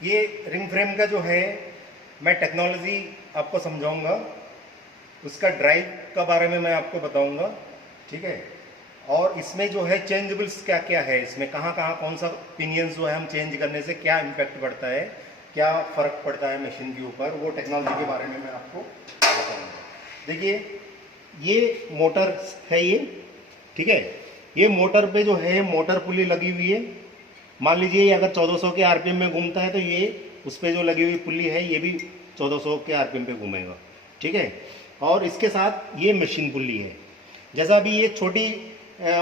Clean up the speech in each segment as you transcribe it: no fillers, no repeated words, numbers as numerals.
ये ring frame का जो है मैं टेक्नोलॉजी आपको समझाऊंगा, उसका ड्राइव का बारे में मैं आपको बताऊंगा, ठीक है। और इसमें जो है चेंजेबल्स क्या क्या है, इसमें कहाँ कहाँ कौन सा पिनियंस जो है हम चेंज करने से क्या इम्पैक्ट पड़ता है, क्या फ़र्क पड़ता है मशीन के ऊपर, वो टेक्नोलॉजी के बारे में मैं आपको बताऊंगा। देखिए ये मोटर है ये, ठीक है। ये मोटर पे जो है मोटर पुली लगी हुई है। मान लीजिए अगर 1400 के आरपीएम में घूमता है तो ये उस पर जो लगी हुई पुली है ये भी 1400 के आरपीएम पे घूमेगा, ठीक है। और इसके साथ ये मशीन पुली है। जैसा अभी ये छोटी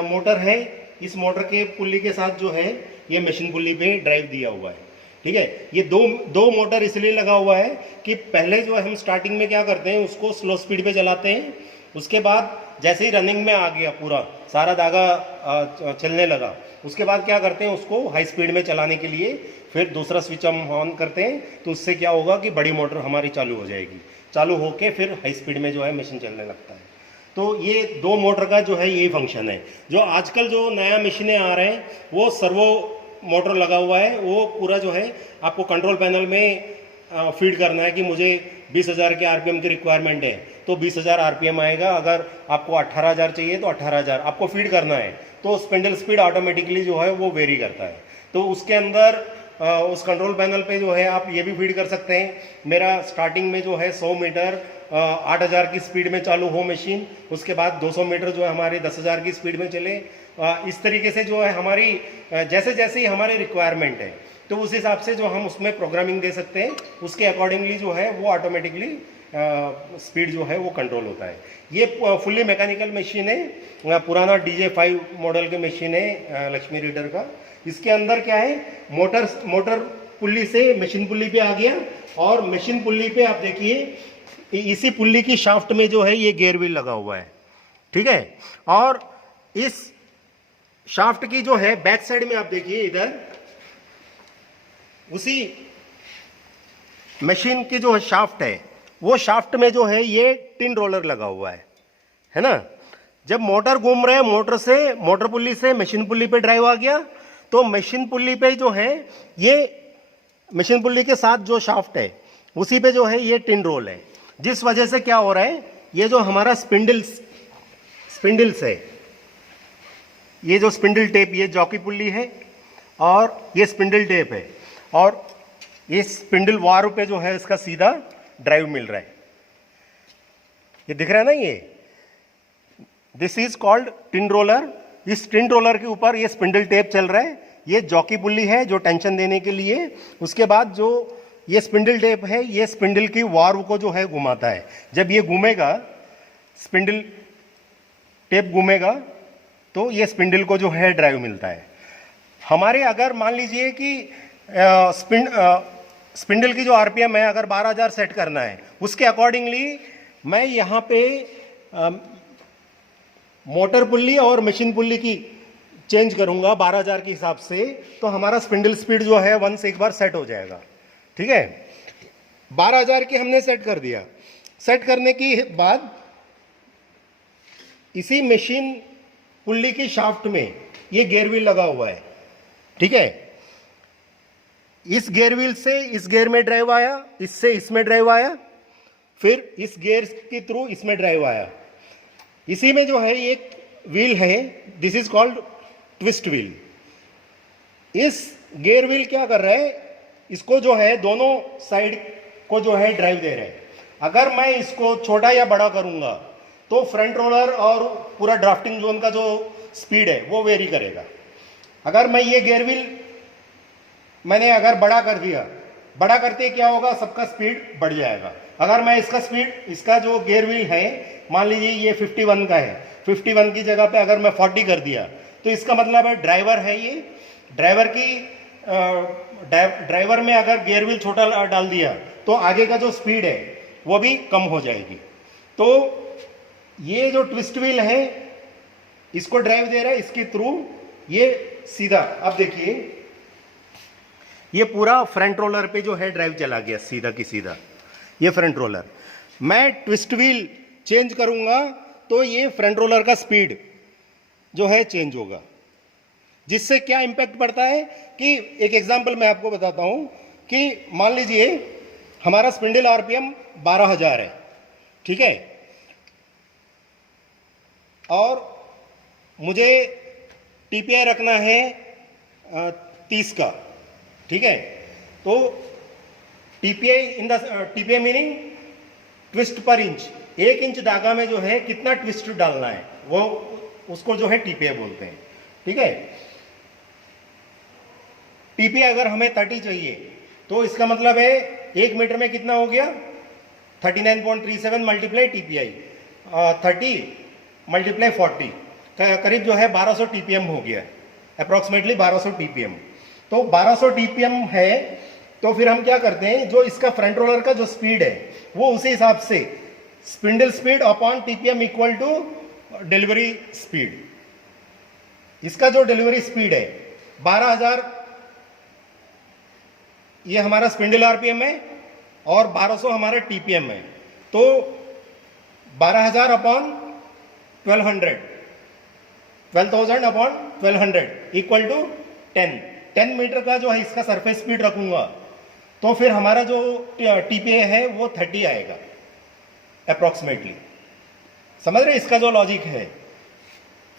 मोटर है, इस मोटर के पुली के साथ जो है ये मशीन पुली पे ड्राइव दिया हुआ है, ठीक है। ये दो दो मोटर इसलिए लगा हुआ है कि पहले जो हम स्टार्टिंग में क्या करते हैं, उसको स्लो स्पीड पे चलाते हैं। उसके बाद जैसे ही रनिंग में आ गया, पूरा सारा धागा चलने लगा, उसके बाद क्या करते हैं, उसको हाई स्पीड में चलाने के लिए फिर दूसरा स्विच हम ऑन करते हैं। तो उससे क्या होगा कि बड़ी मोटर हमारी चालू हो जाएगी, चालू होके फिर हाई स्पीड में जो है मशीन चलने लगता है। तो ये दो मोटर का जो है यही फंक्शन है। जो आजकल जो नया मशीनें आ रहे हैं वो सर्वो मोटर लगा हुआ है, वो पूरा जो है आपको कंट्रोल पैनल में फीड करना है कि मुझे 20,000 के आरपीएम की रिक्वायरमेंट है तो 20,000 आरपीएम आएगा। अगर आपको 18,000 चाहिए तो 18,000 आपको फीड करना है। तो स्पिंडल स्पीड ऑटोमेटिकली जो है वो वेरी करता है। तो उसके अंदर उस कंट्रोल पैनल पे जो है आप ये भी फीड कर सकते हैं, मेरा स्टार्टिंग में जो है 100 मीटर 8,000 की स्पीड में चालू हो मशीन, उसके बाद 200 मीटर जो है हमारे 10,000 की स्पीड में चले। इस तरीके से जो है हमारी जैसे जैसे ही हमारी रिक्वायरमेंट है तो उस हिसाब से जो हम उसमें प्रोग्रामिंग दे सकते हैं, उसके अकॉर्डिंगली जो है वो ऑटोमेटिकली स्पीड जो है वो कंट्रोल होता है। ये फुल्ली मैकेनिकल मशीन है, पुराना DJ5 मॉडल के मशीन है लक्ष्मी रीडर का। इसके अंदर क्या है, मोटर पुल्ली से मशीन पुल्ली पे आ गया, और मशीन पुल्ली पे आप देखिए इसी पुल्ली की शाफ्ट में जो है ये गियर व्हील लगा हुआ है, ठीक है। और इस शाफ्ट की जो है बैक साइड में आप देखिए, इधर उसी मशीन की जो शाफ्ट है वो शाफ्ट में जो है ये टिन रोलर लगा हुआ है ना। जब मोटर घूम रहे, मोटर पुल्ली से मशीन पुल्ली पे ड्राइव आ गया, तो मशीन पुल्ली पे जो है ये मशीन पुल्ली के साथ जो शाफ्ट है उसी पे जो है ये टिन रोल है। जिस वजह से क्या हो रहा है, ये जो हमारा स्पिंडल्स है, ये जो स्पिंडल टेप, ये जॉकी पुल्ली है और ये स्पिंडल टेप है, और ये स्पिंडल वार पे जो है इसका सीधा ड्राइव मिल रहा है। ये दिख रहा है ना, ये this is called tin roller. इस टिन रोलर के ऊपर ये स्पिंडल टेप चल रहा है, ये जॉकी पुल्ली है जो टेंशन देने के लिए। उसके बाद जो ये स्पिंडल टेप है, ये स्पिंडल की वार को जो है घुमाता है। जब ये घूमेगा, स्पिंडल टेप घूमेगा, तो ये स्पिंडल को जो है ड्राइव मिलता है हमारे। अगर मान लीजिए कि स्पिंडल की जो आरपीएम है अगर 12,000 सेट करना है, उसके अकॉर्डिंगली मैं यहाँ पे मोटर पुल्ली और मशीन पुल्ली की चेंज करूँगा 12,000 के हिसाब से, तो हमारा स्पिंडल स्पीड जो है वंस एक बार सेट हो जाएगा, ठीक है। 12,000 की हमने सेट कर दिया। सेट करने के बाद इसी मशीन पुल्ली की शाफ्ट में ये गियर व्हील लगा हुआ है, ठीक है। इस गियर व्हील से इस गियर में ड्राइव आया, इससे इसमें ड्राइव आया, फिर इस गियर के थ्रू इसमें ड्राइव आया। इसी में जो है एक व्हील है, this is called twist wheel. इस गियर व्हील क्या कर रहा है, इसको जो है दोनों साइड को जो है ड्राइव दे रहे हैं। अगर मैं इसको छोटा या बड़ा करूंगा तो फ्रंट रोलर और पूरा ड्राफ्टिंग जोन का जो स्पीड है वो वेरी करेगा। अगर मैं ये गियर व्हील मैंने अगर बड़ा कर दिया, बड़ा करते क्या होगा, सबका स्पीड बढ़ जाएगा। अगर मैं इसका जो गियर व्हील है, मान लीजिए ये 51 का है, 51 की जगह पे अगर मैं 40 कर दिया, तो इसका मतलब है ड्राइवर है ये, ड्राइवर में अगर गियर व्हील छोटा डाल दिया तो आगे का जो स्पीड है वो भी कम हो जाएगी। तो ये जो ट्विस्ट व्हील है इसको ड्राइव दे रहा है, इसके थ्रू ये सीधा, अब देखिए ये पूरा फ्रंट रोलर पे जो है ड्राइव चला गया सीधा की सीधा, ये फ्रंट रोलर। मैं ट्विस्ट व्हील चेंज करूंगा तो ये फ्रंट रोलर का स्पीड जो है चेंज होगा, जिससे क्या इंपैक्ट पड़ता है कि एक एग्जांपल मैं आपको बताता हूं कि मान लीजिए हमारा स्पिंडल आरपीएम 12,000 है, ठीक है, और मुझे टीपीआई रखना है 30 का, ठीक है। तो टीपीआई मीनिंग ट्विस्ट पर इंच, 1 इंच धागा में जो है कितना ट्विस्ट डालना है, वो उसको जो है टीपीआई बोलते हैं, ठीक है। टीपीआई अगर हमें 30 चाहिए तो इसका मतलब है 1 मीटर में कितना हो गया, 39.37 मल्टीप्लाई टीपीआई 30 मल्टीप्लाई 40, करीब जो है 1200 टीपीएम हो गया, अप्रॉक्सीमेटली 1200 टीपीएम। तो 1200 टीपीएम है, तो फिर हम क्या करते हैं, जो इसका फ्रंट रोलर का जो स्पीड है वो उसी हिसाब से spindle speed upon TPM equal to delivery speed. इसका जो डिलीवरी स्पीड है 12,000, ये हमारा स्पिंडल आरपीएम है और 1200 हमारा टीपीएम है। तो 12,000 upon 12,000 upon 1200 equal to 10 meter का जो है इसका सरफेस स्पीड रखूंगा, तो फिर हमारा जो टीपीए है वो 30 आएगा अप्रॉक्सीमेटली। समझ रहे इसका जो लॉजिक है।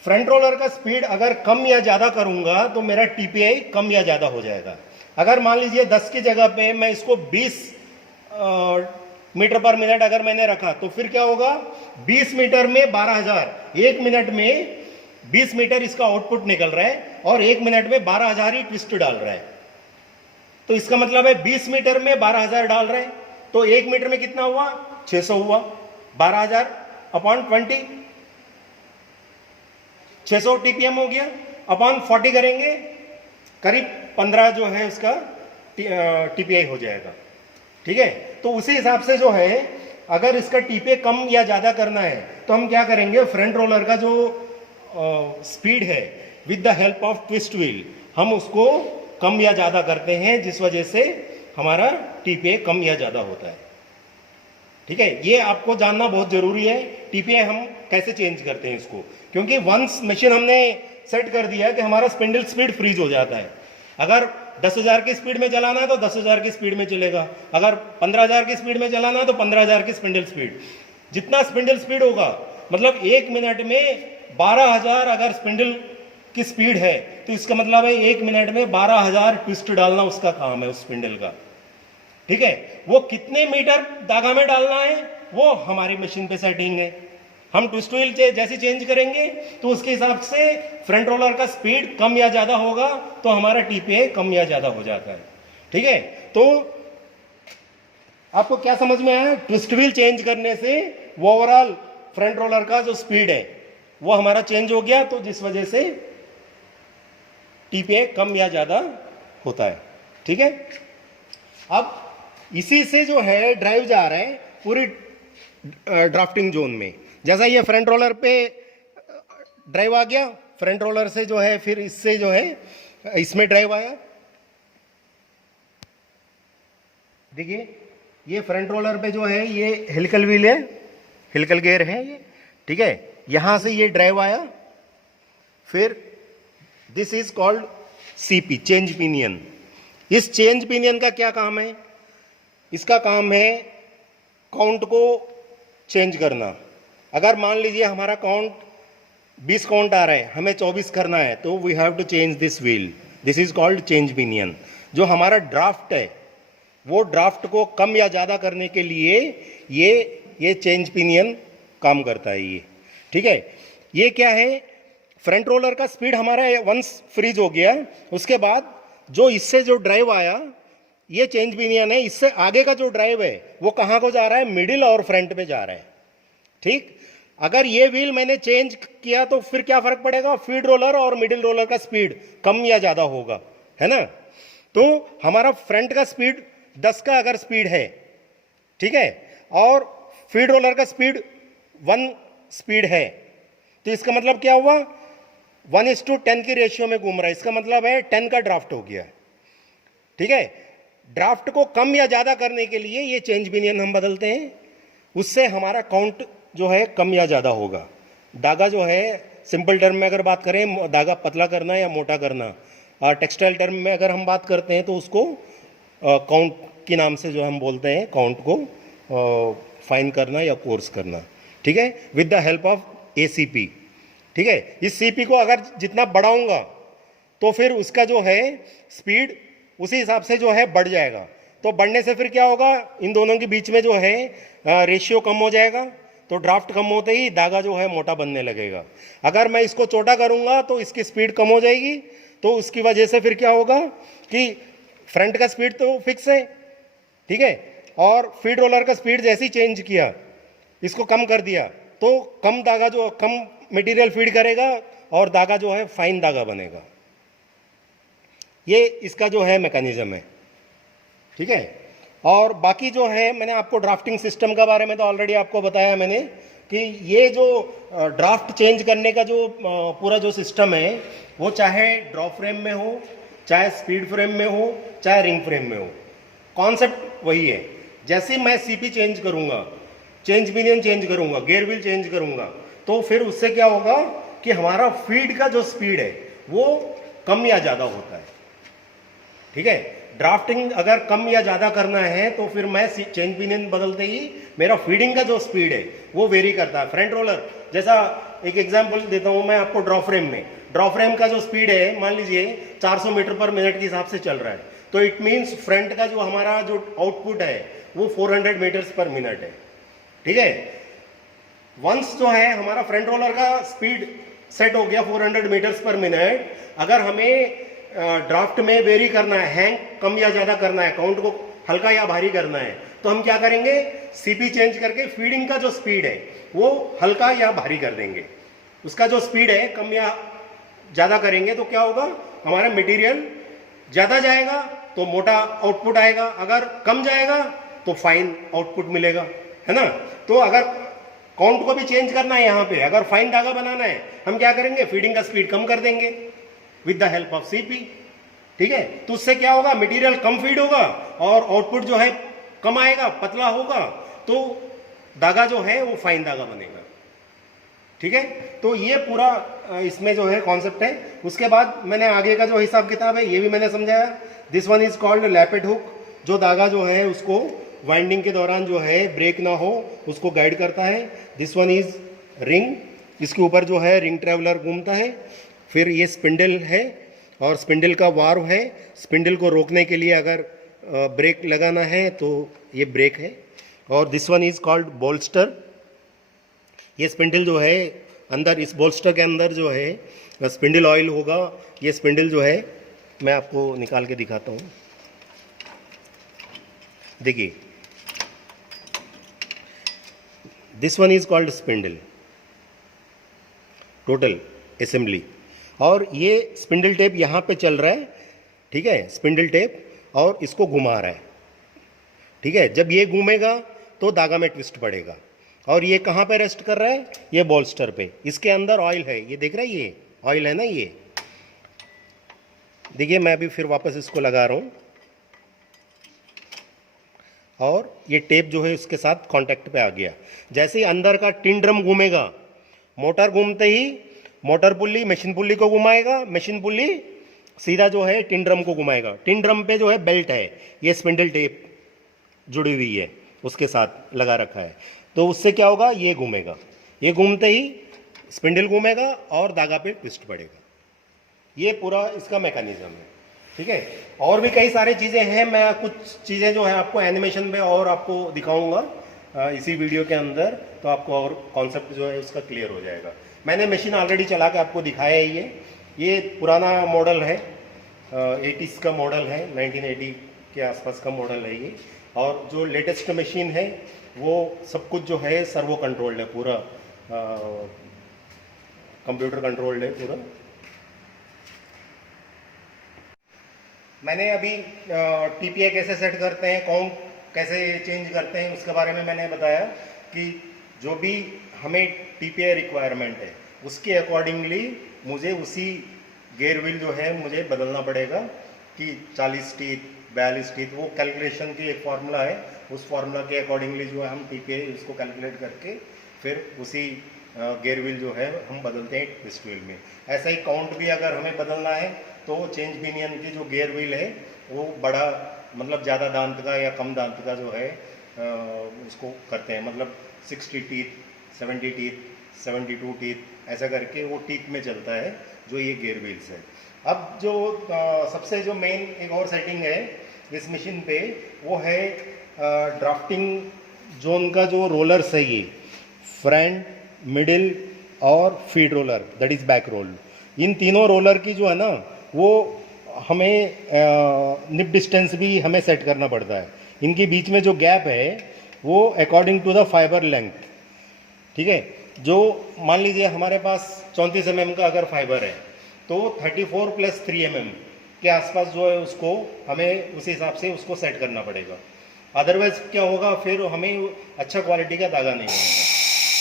फ्रंट रोलर का स्पीड अगर कम या ज़्यादा करूंगा तो मेरा टीपीआई कम या ज़्यादा हो जाएगा। अगर मान लीजिए 10 की जगह पे मैं इसको 20 मीटर पर मिनट अगर मैंने रखा, तो फिर क्या होगा, 20 मीटर में 12,000, 1 मिनट में 20 मीटर इसका आउटपुट निकल रहा है और 1 मिनट में 12,000 ही ट्विस्ट डाल रहा है। तो इसका मतलब है 20 मीटर में 12,000 डाल रहे हैं, तो 1 मीटर में कितना हुआ, 600 हुआ। 12,000 अपॉन 20, 600 टीपीएम हो गया, अपॉन 40 करेंगे, करीब 15 जो है उसका टीपीआई हो जाएगा, ठीक है। तो उसी हिसाब से जो है अगर इसका टीपीआई कम या ज़्यादा करना है तो हम क्या करेंगे, फ्रंट रोलर का जो स्पीड है with the help of twist wheel हम उसको कम या ज़्यादा करते हैं, जिस वजह से हमारा टीपीआई कम या ज़्यादा होता है, ठीक है। ये आपको जानना बहुत ज़रूरी है, टीपीआई हम कैसे चेंज करते हैं इसको, क्योंकि वंस मशीन हमने सेट कर दिया कि हमारा स्पिंडल स्पीड फ्रीज हो जाता है। अगर 10,000 की स्पीड में चलाना है तो 10,000 की स्पीड में चलेगा, अगर 15,000 की स्पीड में चलाना है तो 15,000 की स्पिंडल स्पीड। जितना स्पिंडल स्पीड होगा, मतलब 1 मिनट में 12,000 अगर स्पिंडल की स्पीड है तो इसका मतलब है 1 मिनट में 12,000 ट्विस्ट डालना उसका काम है उस स्पिंडल का, ठीक है। वो कितने मीटर धागा में डालना है वो हमारी मशीन पे सेटिंग है। हम ट्विस्ट व्हील जैसे चेंज करेंगे तो उसके हिसाब से फ्रंट रोलर का स्पीड कम या ज़्यादा होगा तो हमारा टीपीआई कम या ज़्यादा हो जाता है, ठीक है। तो आपको क्या समझ में आया, ट्विस्ट व्हील चेंज करने से ओवरऑल फ्रंट रोलर का जो स्पीड है वो हमारा चेंज हो गया, तो जिस वजह से टीपीआई कम या ज़्यादा होता है, ठीक है। अब इसी से जो है ड्राइव जा रहा है पूरी ड्राफ्टिंग जोन में। जैसा ये फ्रंट रोलर पे ड्राइव आ गया, फ्रंट रोलर से जो है फिर इससे जो है इसमें ड्राइव आया। देखिए ये फ्रंट रोलर पे जो है ये हेलिकल व्हील है, हेलिकल गियर है ये, ठीक है। यहां से ये ड्राइव आया, फिर this is called CP, change pinion. इस चेंज पिनियन का क्या काम है, इसका काम है काउंट को चेंज करना। अगर मान लीजिए हमारा काउंट 20 काउंट आ रहा है, हमें 24 करना है, तो we have to change this wheel, this is called change pinion. जो हमारा ड्राफ्ट है वो ड्राफ्ट को कम या ज़्यादा करने के लिए ये चेंज पिनियन काम करता है ये, ठीक है। ये क्या है, फ्रंट रोलर का स्पीड हमारा वंस फ्रीज हो गया, उसके बाद जो इससे जो ड्राइव आया ये चेंज पिनियन है, इससे आगे का जो ड्राइव है वो कहाँ को जा रहा है, मिडिल और फ्रंट पे जा रहा है, ठीक। अगर ये व्हील मैंने चेंज किया तो फिर क्या फर्क पड़ेगा, फीड रोलर और मिडिल रोलर का स्पीड कम या ज़्यादा होगा, है ना। तो हमारा फ्रंट का स्पीड 10 का अगर स्पीड है, ठीक है, और फीड रोलर का स्पीड 1 स्पीड है, तो इसका मतलब क्या हुआ, 1:10 की रेशियो में घूम रहा है, इसका मतलब है 10 का ड्राफ्ट हो गया, ठीक है। ड्राफ्ट को कम या ज़्यादा करने के लिए ये चेंज पिनियन हम बदलते हैं, उससे हमारा काउंट जो है कम या ज़्यादा होगा। धागा जो है सिंपल टर्म में अगर बात करें, धागा पतला करना या मोटा करना, और टेक्सटाइल टर्म में अगर हम बात करते हैं तो उसको काउंट के नाम से जो हम बोलते हैं, काउंट को फाइन करना या कोर्स करना, ठीक है, with the help of ACP, ठीक है। इस CP को अगर जितना बढ़ाऊंगा तो फिर उसका जो है स्पीड उसी हिसाब से जो है बढ़ जाएगा। तो बढ़ने से फिर क्या होगा, इन दोनों के बीच में जो है रेशियो कम हो जाएगा, तो ड्राफ्ट कम होते ही धागा जो है मोटा बनने लगेगा। अगर मैं इसको छोटा करूंगा तो इसकी स्पीड कम हो जाएगी, तो उसकी वजह से फिर क्या होगा कि फ्रंट का स्पीड तो फिक्स है, ठीक है, और फीड रोलर का स्पीड जैसे ही चेंज किया, इसको कम कर दिया, तो कम धागा जो कम मटेरियल फीड करेगा और धागा जो है फाइन धागा बनेगा। ये इसका जो है मैकेनिज्म है, ठीक है। और बाकी जो है मैंने आपको ड्राफ्टिंग सिस्टम के बारे में तो ऑलरेडी आपको बताया मैंने कि ये जो ड्राफ्ट चेंज करने का जो पूरा जो सिस्टम है, वो चाहे ड्रॉप फ्रेम में हो, चाहे स्पीड फ्रेम में हो, चाहे रिंग फ्रेम में हो, कॉन्सेप्ट वही है। जैसे मैं CP चेंज करूंगा, चेंज पिनियन चेंज करूंगा, गियर व्हील चेंज करूंगा, तो फिर उससे क्या होगा कि हमारा फीड का जो स्पीड है वो कम या ज़्यादा होता है, ठीक है। ड्राफ्टिंग अगर कम या ज़्यादा करना है तो फिर मैं चेंज पिनियन बदलते ही मेरा फीडिंग का जो स्पीड है वो वेरी करता है। फ्रंट रोलर जैसा एक एग्जांपल देता हूँ मैं आपको, ड्रॉप फ्रेम में, ड्रॉप फ्रेम का जो स्पीड है मान लीजिए 400 मीटर पर मिनट के हिसाब से चल रहा है, तो इट मीन्स फ्रंट का जो हमारा जो आउटपुट है वो 400 मीटर्स पर मिनट है, ठीक है। वंस जो है हमारा फ्रंट रोलर का स्पीड सेट हो गया 400 मीटर्स पर मिनट, अगर हमें ड्राफ्ट में वेरी करना है, हैंग कम या ज़्यादा करना है, काउंट को हल्का या भारी करना है, तो हम क्या करेंगे, CP चेंज करके फीडिंग का जो स्पीड है वो हल्का या भारी कर देंगे। उसका जो स्पीड है कम या ज़्यादा करेंगे तो क्या होगा, हमारा मटेरियल ज़्यादा जाएगा तो मोटा आउटपुट आएगा, अगर कम जाएगा तो फाइन आउटपुट मिलेगा, है ना। तो अगर काउंट को भी चेंज करना है यहाँ पे, अगर फाइन धागा बनाना है, हम क्या करेंगे, फीडिंग का स्पीड कम कर देंगे with the help of CP, ठीक है। तो उससे क्या होगा, मटेरियल कम फीड होगा और आउटपुट जो है कम आएगा, पतला होगा, तो धागा जो है वो फाइन धागा बनेगा, ठीक है। तो ये पूरा इसमें जो है कॉन्सेप्ट है। उसके बाद मैंने आगे का जो हिसाब किताब है ये भी मैंने समझाया। This one is called lappet hook, जो धागा जो है उसको वाइंडिंग के दौरान जो है ब्रेक ना हो उसको गाइड करता है। दिस वन इज रिंग, इसके ऊपर जो है रिंग ट्रेवलर घूमता है। फिर ये स्पिंडल है और स्पिंडल का वार्व है, स्पिंडल को रोकने के लिए अगर ब्रेक लगाना है तो ये ब्रेक है। और this one is called bolster, ये स्पिंडल जो है अंदर, इस बोल्स्टर के अंदर जो है स्पिंडल ऑयल होगा। ये स्पिंडल जो है मैं आपको निकाल के दिखाता हूँ, देखिए, this one is called spindle total assembly. और ये स्पिंडल टेप यहाँ पे चल रहा है, ठीक है, स्पिंडल टेप, और इसको घुमा रहा है, ठीक है। जब ये घूमेगा तो धागा में ट्विस्ट पड़ेगा। और ये कहाँ पे रेस्ट कर रहा है, ये बोल्स्टर पे, इसके अंदर ऑयल है, ये देख रहा है, ये ऑयल है ना, ये देखिए। मैं अभी फिर वापस इसको लगा रहा हूँ और ये टेप जो है उसके साथ कांटेक्ट पे आ गया। जैसे ही अंदर का टिन ड्रम घूमेगा, मोटर घूमते ही मोटर पुल्ली मशीन पुल्ली को घुमाएगा, मशीन पुल्ली सीधा जो है टिन ड्रम को घुमाएगा। टिन ड्रम पे जो है बेल्ट है, ये स्पिंडल टेप जुड़ी हुई है, उसके साथ लगा रखा है। तो उससे क्या होगा, ये घूमेगा, ये घूमते ही स्पिंडल घूमेगा और धागा पे ट्विस्ट पड़ेगा। ये पूरा इसका मैकेनिज्म है, ठीक है। और भी कई सारी चीज़ें हैं, मैं कुछ चीज़ें जो है आपको एनिमेशन में और आपको दिखाऊंगा इसी वीडियो के अंदर, तो आपको और कॉन्सेप्ट जो है उसका क्लियर हो जाएगा। मैंने मशीन ऑलरेडी चला के आपको दिखाया है। ये पुराना मॉडल है, 80s का मॉडल है, 1980 के आसपास का मॉडल है ये। और जो लेटेस्ट मशीन है वो सब कुछ जो है सर्वो कंट्रोल्ड है, पूरा कंप्यूटर कंट्रोल्ड है पूरा। मैंने अभी TPA कैसे सेट करते हैं, काउंट कैसे चेंज करते हैं, उसके बारे में मैंने बताया कि जो भी हमें TPA रिक्वायरमेंट है उसके अकॉर्डिंगली मुझे उसी गियर व्हील जो है मुझे बदलना पड़ेगा कि 40 टीथ 42 टीथ, वो कैलकुलेशन की एक फार्मूला है, उस फार्मूला के अकॉर्डिंगली जो है हम TPA उसको कैलकुलेट करके फिर उसी गियर व्हील जो है हम बदलते हैं ट्विस्ट व्हील में। ऐसा ही काउंट भी अगर हमें बदलना है तो चेंज पिनियन की जो गियर व्हील है वो बड़ा मतलब ज़्यादा दांत का या कम दांत का जो है उसको करते हैं, मतलब 60 टीथ, 70 टीथ, 72 टीथ, ऐसा करके वो टीथ में चलता है जो ये गियर व्हील्स है। अब जो सबसे जो मेन एक और सेटिंग है इस मशीन पे, वो है ड्राफ्टिंग जोन का जो रोलर्स है, ये फ्रंट, मिडिल और feed roller, that is back roll. इन तीनों रोलर की जो है ना, वो हमें निप डिस्टेंस भी हमें सेट करना पड़ता है। इनके बीच में जो गैप है वो according to the fibre length, ठीक है। जो मान लीजिए हमारे पास 34 mm का अगर फाइबर है, तो 34 + 3 mm के आसपास जो है उसको हमें उस हिसाब से उसको सेट करना पड़ेगा। अदरवाइज क्या होगा, फिर हमें अच्छा क्वालिटी का धागा नहीं मिलेगा,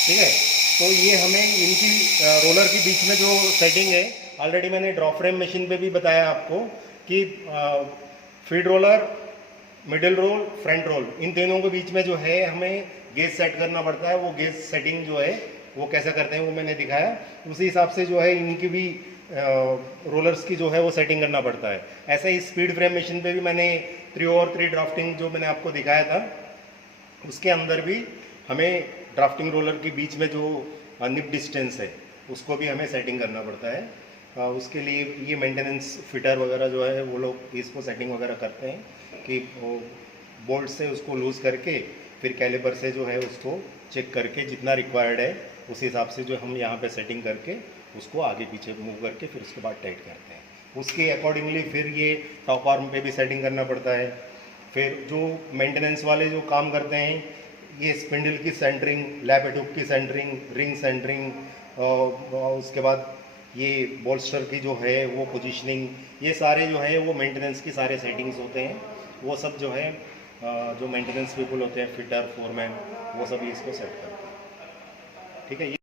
ठीक है। तो ये हमें इनकी रोलर के बीच में जो सेटिंग है, ऑलरेडी मैंने ड्रॉप फ्रेम मशीन पे भी बताया आपको कि feed roller, middle roll, front roll, इन तीनों के बीच में जो है हमें गेज सेट करना पड़ता है। वो गेज सेटिंग जो है वो कैसे करते हैं वो मैंने दिखाया। उसी हिसाब से जो है इनकी भी रोलर्स की जो है वो सेटिंग करना पड़ता है। ऐसे ही स्पीड फ्रेम मशीन पे भी मैंने 3/3 ड्राफ्टिंग जो मैंने आपको दिखाया था, उसके अंदर भी हमें ड्राफ्टिंग रोलर के बीच में जो निप डिस्टेंस है उसको भी हमें सेटिंग करना पड़ता है। उसके लिए ये मेंटेनेंस फिटर वगैरह जो है वो लोग इसको सेटिंग वगैरह करते हैं कि वो बोल्ट से उसको लूज़ करके फिर कैलिपर से जो है उसको चेक करके जितना रिक्वायर्ड है उस हिसाब से जो हम यहाँ पे सेटिंग करके उसको आगे पीछे मूव करके फिर उसके बाद टाइट करते हैं। उसके अकॉर्डिंगली फिर ये टॉप आर्म पे भी सेटिंग करना पड़ता है। फिर जो मेंटेनेंस वाले जो काम करते हैं, ये स्पिंडल की सेंटरिंग, लैपेट हुक की सेंटरिंग, रिंग सेंटरिंग, उसके बाद ये बोल्स्टर की जो है वो पोजीशनिंग, ये सारे जो है वो मेंटेनेंस की सारे सेटिंग्स होते हैं। वो सब जो है जो मेंटेनेंस पीपल होते हैं, फिटर, फोरमैन, वो सब इसको सेट करते हैं, ठीक है।